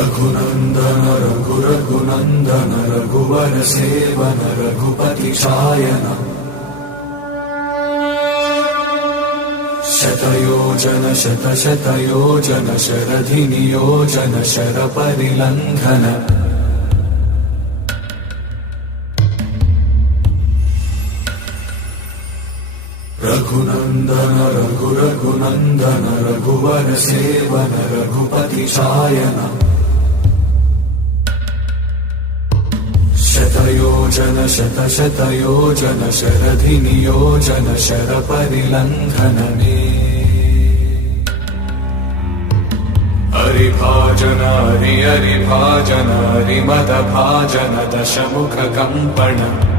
रघुनन्दन रघुरघुनन्दन रघुवर सेवन रघुपति शायन शतयोजन शतशतयोजन शरधि नियोजन शरपरिलङ्घन रघुनन्दन रघुरघुनन्दन रघुवर सेवन रघुपति शायन शतयोजन शतशतयोजन शरधि नियोजन शरपरिलङ्घनने हरिभाजन हरिभाजन हरिमदभाजन दशमुख कम्पण